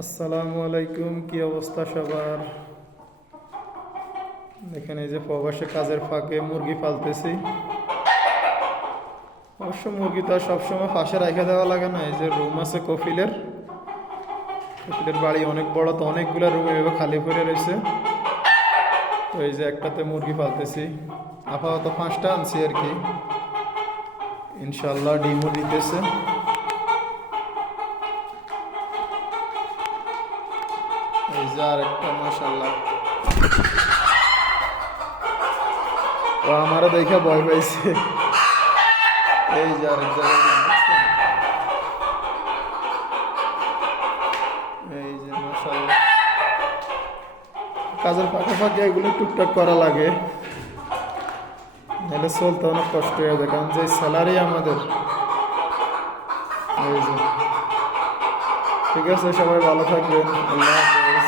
আসসালামু আলাইকুম, কি অবস্থা সবার? এখানে যে প্রবাসে কাজের ফাঁকে মুরগি পালতেছি। অবশ্য মুরগি তো আর সবসময় ফাঁসে রেখে দেওয়া লাগে না। এই যে রুম আছে কফিলের, কফিলের বাড়ি অনেক বড়, তো অনেকগুলো রুম এভাবে খালি পড়ে রয়েছে। তো এই যে একটাতে মুরগি পালতেছি। আপাতত 5টা আনছি আর কি, ইনশাল্লাহ ডিমও দিতেছে। এই যে আর একটা, মাশাল্লাহ, ও আমারও দেখে ভয় পাইছে। এই যে আরেক জায়গায় দেখছেন? এই যে মাশাল্লাহ, কাজের ফাঁকে ফাঁকে এগুলো টুকটাক করা লাগে, নাহলে চলতে অনেক কষ্ট হয়ে যায়, কারণ যে স্যালারি আমাদের। এই যে ঠিক আছে, সবাই ভালো থাকবেন, আল্লাহ হাফেজ।